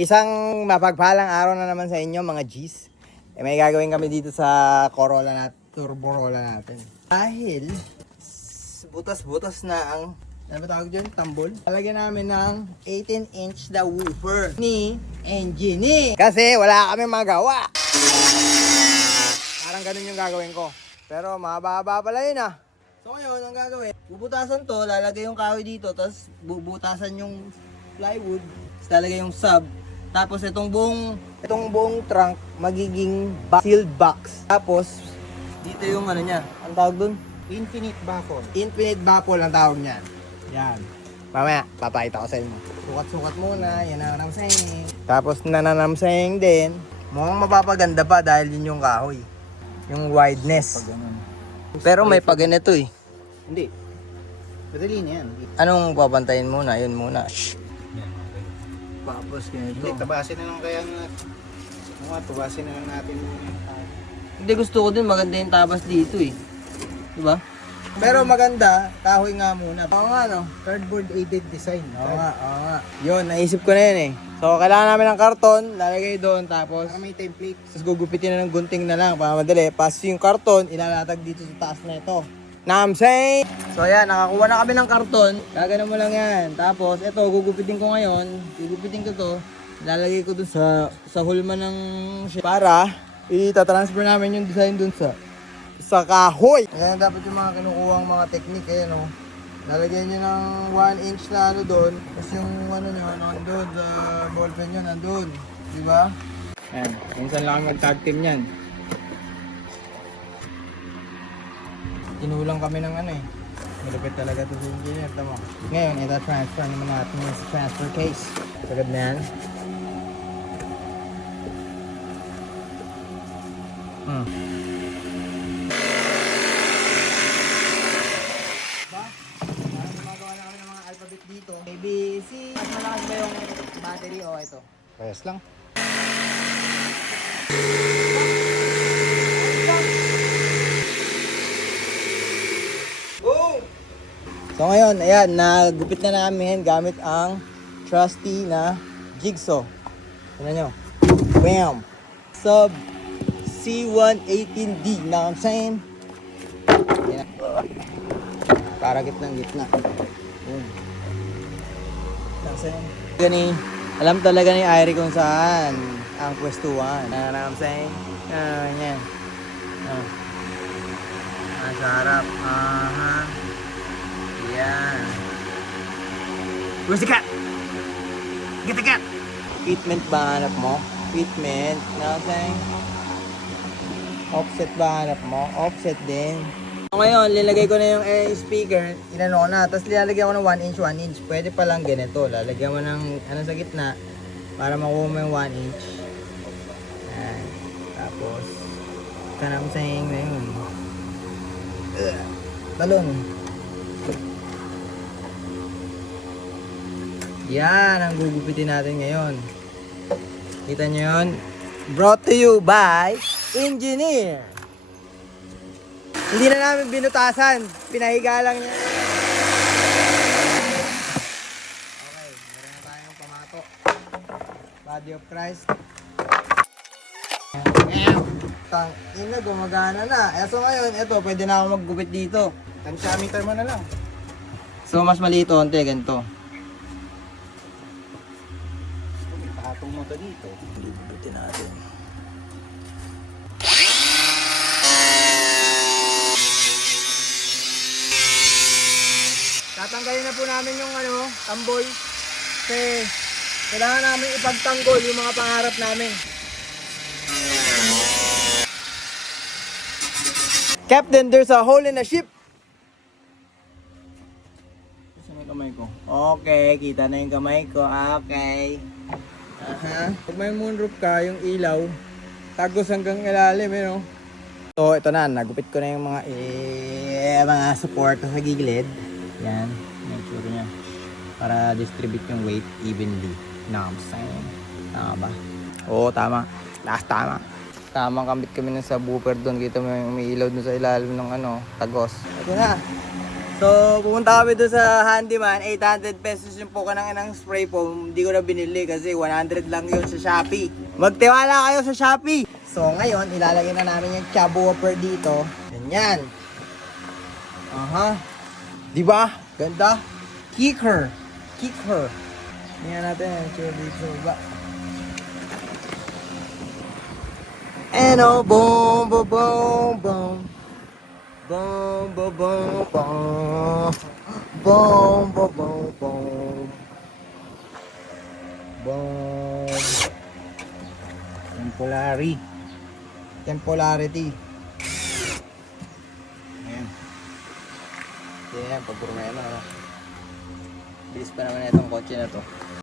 Isang mapagpalang araw na naman sa inyo mga G's. May gagawin kami dito sa Corolla natin, Turborola natin. Dahil butas-butas na ang, ano ba tawag dyan? Tambol. Talagyan namin ng 18-inch na woofer ni Engineer. Kasi wala kami magawa. Parang ganun yung gagawin ko. Pero mahaba-haba pala yun ah. So ngayon, ang gagawin, bubutasan to, lalagay yung kahoy dito, tapos bubutasan yung plywood, tapos lalagay yung sub. Tapos itong buong trunk magiging sealed box. Tapos dito yung ano niya, ang tawag dun? Infinite baffle. Infinite baffle ang tawag niyan. Yan. Mamaya, papakita ko sa inyo. Sukat-sukat muna, yan ang namsaying. Tapos nananamsaying din. Mukhang mapapaganda pa dahil yun yung kahoy. Yung wideness. Pero may paganito eh. Hindi. Madali na yan. Anong papantayin muna? Yun muna. Shhh. Tapos ganito. Hindi, tabasin na lang kaya nga. Tabasin na lang natin muna. Hindi, gusto ko din maganda yung tabas dito eh. Diba? Pero maganda, kahoy nga muna. Oo nga no? Cardboard aided design. Oo nga. Yun, naisip ko na yun eh. So, kailangan namin ng karton, lalagay doon, tapos Para may template. tapos gugupitin na ng gunting na lang para madali. Pas yung karton, ilalatag dito sa taas na ito. Namsay! So ayan, nakakuha na kami ng karton. Gagana mo lang yan. Tapos, ito, gugupitin ko ngayon. Gugupitin ko to. Lalagay ko dun sa hulma ng para itatransfer namin yung design dun sa kahoy. Ayan, dapat yung mga kinukuhang mga technique. Ayan o. Lalagyan nyo ng 1 inch na ano doon. Tapos yung ano nyo, nandun, sa ballpen nyo, nandun. Diba? Ayan, minsan lang kami mag-tag team yan. Tinulang kami ng ano eh. Malupit talaga ito sa engineer, tama. Ngayon, ita-transfer naman natin yung sa transfer case. Sagad na yan. Parang gumagawa na kami ng mga alphabet dito. A, B, C. Mas malakas ba yung battery o ito? Parehas lang. So ngayon, ayan, nagupit na namin gamit ang trusty na jigsaw. Tignan nyo. Bam! Sub C118D. Know what I'm saying? Ayan. Para gitna. Boom. Know what I'm saying? Alam talaga ni Irie kung saan ang pwestuhan. Know what I'm saying? Yan. Nasa harap. Aha. Yan. Where's the cat? Get the cat! Fitment ba hanap mo? Fitment. Know what I'm saying? Offset ba hanap mo? Offset din. So ngayon, lilagay ko na yung speaker. Inano ko na. Tapos lilalagyan ko ng 1 inch, 1 inch. Pwede pa lang ganito. Lalagyan mo ng ano sa gitna para makuha mo yung 1 inch. Ayan. Tapos, ito na I'm saying na yun. Talon. Yan ang gugupitin natin ngayon. Kita nyo yun? Brought to you by Engineer. Hindi na namin binutasan. Pinahiga lang niya. Okay, meron na tayong pamato. Body of Christ. Tang ina, gumagana na. So ngayon, ito, pwede na ako maggupit dito. Tansyameter mo na lang. So mas maliit onte, ganito. Pahatong mo to dito. Gugupitin natin. Tatanggalin na po namin yung tambol. Kasi kailangan namin ipagtanggol yung mga pangarap namin. Captain, there's a hole in the ship. Saan yung kamay ko? Okay, kita na yung kamay ko. Okay. Pag may moonroof ka, yung ilaw, tagos hanggang ilalim, no? So, ito na. Nagupit ko na yung mga support sa gilid. Yan. Make sure niya. Para distribute yung weight evenly. Know what I'm saying? Tama ba? Oo, tama. Last tama. Tamang kambit kami ng subwoofer doon. Kita mo yung umiilaw doon sa ilalim ng tagos. Ito na. So, pumunta kami doon sa handyman, 800 pesos yung puka ng spray foam. Hindi ko na binili kasi 100 lang yun sa Shopee. Magtiwala kayo sa Shopee! So, ngayon, ilalagay na namin yung subwoofer dito. Ganyan. Aha. Diba? Ganda. Kicker. Kicker. Tingnan natin yung chair dito. Ba? And oh, boom, boom, boom, boom. Boom, boom, boom, boom. Boom, boom, boom, boom. Boom. Temporary. Tempolarity. Ayan. Yan, pag-puro na yan. Bilis pa naman itong kotse na to.